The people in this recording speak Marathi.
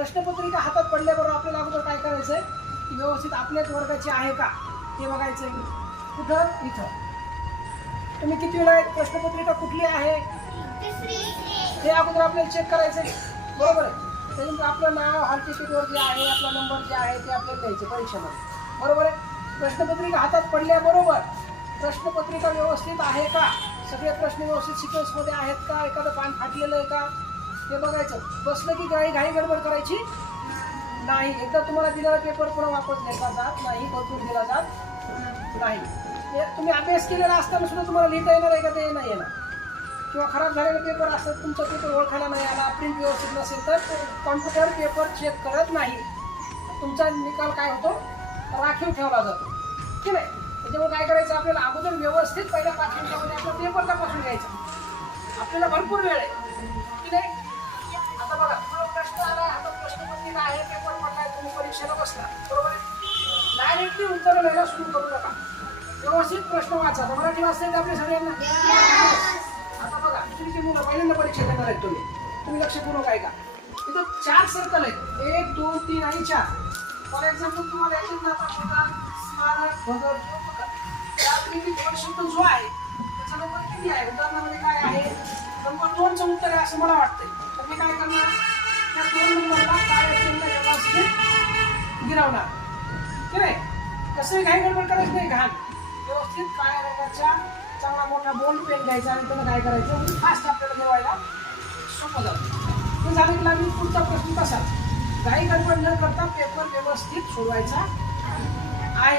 प्रश्नपत्रिका हातात पडल्याबरोबर आपल्याला अगोदर काय करायचं आहे की व्यवस्थित आपल्याच वर्गाची आहे का? ते बघायचं आहे कुठं? इथं. तुम्ही किती वेळा आहे प्रश्नपत्रिका कुठली आहे? हे अगोदर आपल्याला चेक करायचं आहे बरोबर आहे. त्याच्यानंतर आपलं नाव हॉल तिकीटवर जे आहे आपला नंबर जे आहे ते आपल्याला द्यायचे परीक्षेमध्ये. बरोबर आहे? प्रश्नपत्रिका हातात पडल्याबरोबर प्रश्नपत्रिका व्यवस्थित आहे का? सगळे प्रश्न व्यवस्थित सिक्वेन्समध्ये आहेत का? एखादं पान फाटलेलं आहे का? ते बघायचं. बसलं की काही घाई गडबड करायची? नाही. एकदा तुम्हाला दिलेला पेपर पुन्हा वापस घेतला जात नाही. बदलून दिला जात नाही. हे तुम्ही अभ्यास केलेला असताना सुद्धा तुम्हाला लिहिता येणार आहे का ते नाही येणार. किंवा खराब झालेला पेपर असतात तुमचा पेपर ओळखायला नाही आला. प्रिंट व्यवस्थित नसेल तर कॉम्प्युटर पेपर चेक करत नाही. तुमचा निकाल काय होतो? राखीव ठेवला जातो. की नाही त्याच्यामुळे काय करायचं? आपल्याला अगोदर व्यवस्थित पहिल्या पाच मिनिटामध्ये आपला पेपर तपासून घ्यायचा. आपल्याला भरपूर वेळ आहे. की नाही परीक्षेला बसला. बरोबर डायरेक्टली उत्तर लिहायला सुरू करू नका. व्यवस्थित प्रश्न वाचा. मराठी वाचता येते आपल्या सगळ्यांना? आता बघा तुमची मुलं पहिल्यांदा परीक्षा देणार आहेत तुम्ही. तुम्ही लक्षपूर्वक ऐका. इथं चार सर्कल आहेत. एक दोन तीन आणि चार. फॉर एक्झाम्पल तुम्हाला याच्यात जाता भूतान, स्मारक भगर जोपकर. त्यापैकी दोन शब्द जो आहे त्याचा नंबर किती आहे? उदाहरणामध्ये काय आहे? नंबर दोनचं उत्तर आहे असं मला वाटतंय. तर मी काय करणार? त्या दोन नंबरला काळ्या पेनला व्यवस्थित गिरवणार. की नाही? कसंही घाई गडबड करायचं नाही घाण. व्यवस्थित काळ्या रंगाच्या चांगला मोठा बोल्ड पेन घ्यायचा आणि त्याला काय करायचं? म्हणजे फास्ट आपल्याला गिरवायला सोपं जातं. ते झालं की लागली पुढचा प्रश्न कसा? घाई गडबड न करता पेपर व्यवस्थित सोडवायचा आहे.